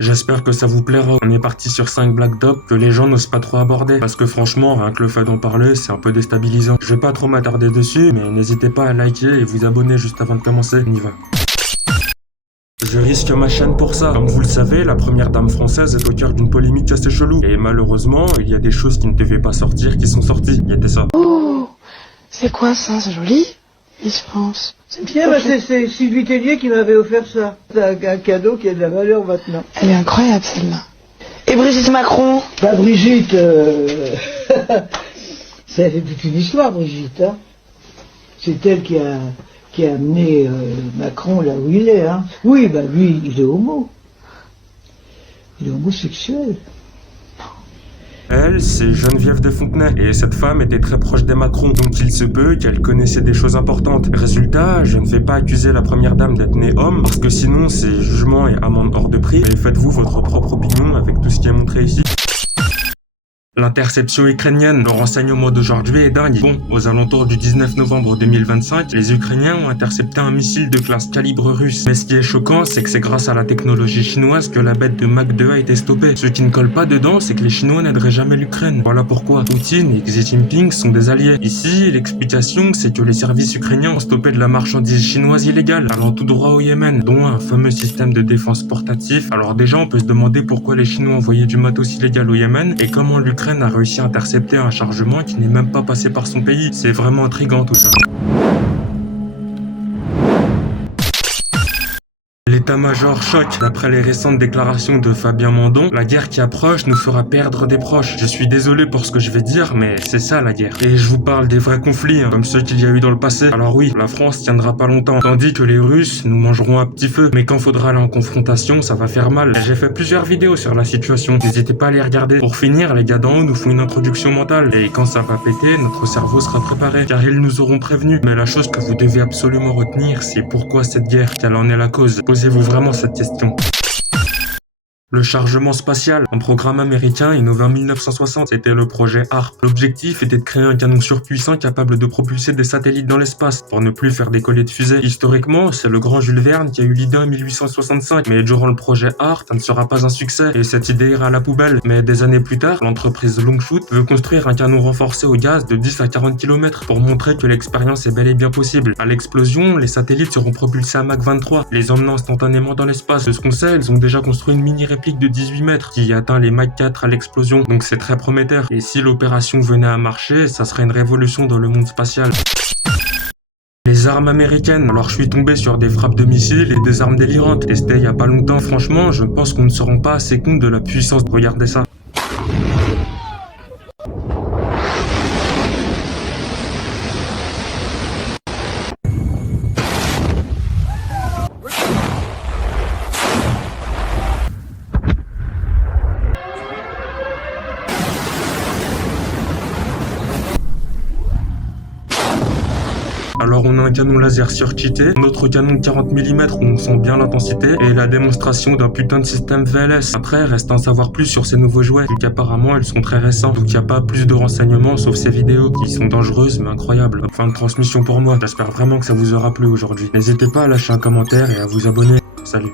J'espère que ça vous plaira. On est parti sur 5 Black Dog que les gens n'osent pas trop aborder. Parce que franchement, rien que le fait d'en parler, c'est un peu déstabilisant. Je vais pas trop m'attarder dessus, mais n'hésitez pas à liker et vous abonner juste avant de commencer. On y va. Je risque ma chaîne pour ça. Comme vous le savez, la première dame française est au cœur d'une polémique assez chelou. Et malheureusement, il y a des choses qui ne devaient pas sortir qui sont sorties. Il y a ça. Oh, c'est quoi ça? C'est joli, Miss France. C'est bien, bah c'est Sylvie Tellier qui m'avait offert ça. C'est un cadeau qui a de la valeur maintenant. Elle est incroyable celle-là. Et Brigitte Macron? Bah Brigitte, ça a fait toute une histoire, Brigitte. Hein. C'est elle qui a amené Macron là où il est. Hein. Oui, bah lui, il est homo. Il est homosexuel. Elle, c'est Geneviève de Fontenay, et cette femme était très proche des Macron, donc il se peut qu'elle connaissait des choses importantes. Résultat, je ne vais pas accuser la première dame d'être née homme, parce que sinon c'est jugement et amende hors de prix, mais faites-vous votre propre opinion avec tout ce qui est montré ici. L'interception ukrainienne, le renseignement d'aujourd'hui est dingue. Bon, aux alentours du 19 novembre 2025, les Ukrainiens ont intercepté un missile de classe calibre russe. Mais ce qui est choquant, c'est que c'est grâce à la technologie chinoise que la bête de Mach 2 a été stoppée. Ce qui ne colle pas dedans, c'est que les Chinois n'aideraient jamais l'Ukraine. Voilà pourquoi Poutine et Xi Jinping sont des alliés. Ici, l'explication, c'est que les services ukrainiens ont stoppé de la marchandise chinoise illégale, allant tout droit au Yémen, dont un fameux système de défense portatif. Alors déjà, on peut se demander pourquoi les Chinois envoyaient du matos illégal au Yémen, et comment l'Ukraine a réussi à intercepter un chargement qui n'est même pas passé par son pays. C'est vraiment intriguant tout ça. L'état-major choc. D'après les récentes déclarations de Fabien Mandon, la guerre qui approche nous fera perdre des proches. Je suis désolé pour ce que je vais dire, mais c'est ça la guerre. Et je vous parle des vrais conflits, comme ceux qu'il y a eu dans le passé. Alors oui, la France tiendra pas longtemps, tandis que les Russes nous mangeront à petit feu. Mais quand faudra aller en confrontation, ça va faire mal. J'ai fait plusieurs vidéos sur la situation, n'hésitez pas à les regarder. Pour finir, les gars d'en haut nous font une introduction mentale. Et quand ça va péter, notre cerveau sera préparé, car ils nous auront prévenus. Mais la chose que vous devez absolument retenir, c'est pourquoi cette guerre, quelle en est la cause. Posez-vous vraiment cette question. Le chargement spatial, un programme américain innové en 1960, c'était le projet HARP. L'objectif était de créer un canon surpuissant capable de propulser des satellites dans l'espace, pour ne plus faire décoller de fusées. Historiquement, c'est le grand Jules Verne qui a eu l'idée en 1865, mais durant le projet HARP, ça ne sera pas un succès, et cette idée ira à la poubelle. Mais des années plus tard, l'entreprise Longshoot veut construire un canon renforcé au gaz de 10 à 40 km, pour montrer que l'expérience est bel et bien possible. À l'explosion, les satellites seront propulsés à Mach 23, les emmenant instantanément dans l'espace. De ce qu'on sait, ils ont déjà construit une mini-réplique de 18 mètres qui atteint les Mach 4 à l'explosion, donc c'est très prometteur. Et si l'opération venait à marcher, ça serait une révolution dans le monde spatial. Les armes américaines, alors je suis tombé sur des frappes de missiles et des armes délirantes, testées il y a pas longtemps. Franchement, je pense qu'on ne se rend pas assez compte de la puissance. Regardez ça. Alors on a un canon laser surcheaté, un autre canon de 40 mm où on sent bien l'intensité, et la démonstration d'un putain de système VLS. Après, reste à en savoir plus sur ces nouveaux jouets, vu qu'apparemment elles sont très récents, donc il n'y a pas plus de renseignements sauf ces vidéos qui sont dangereuses mais incroyables. Fin de transmission pour moi, j'espère vraiment que ça vous aura plu aujourd'hui. N'hésitez pas à lâcher un commentaire et à vous abonner. Salut.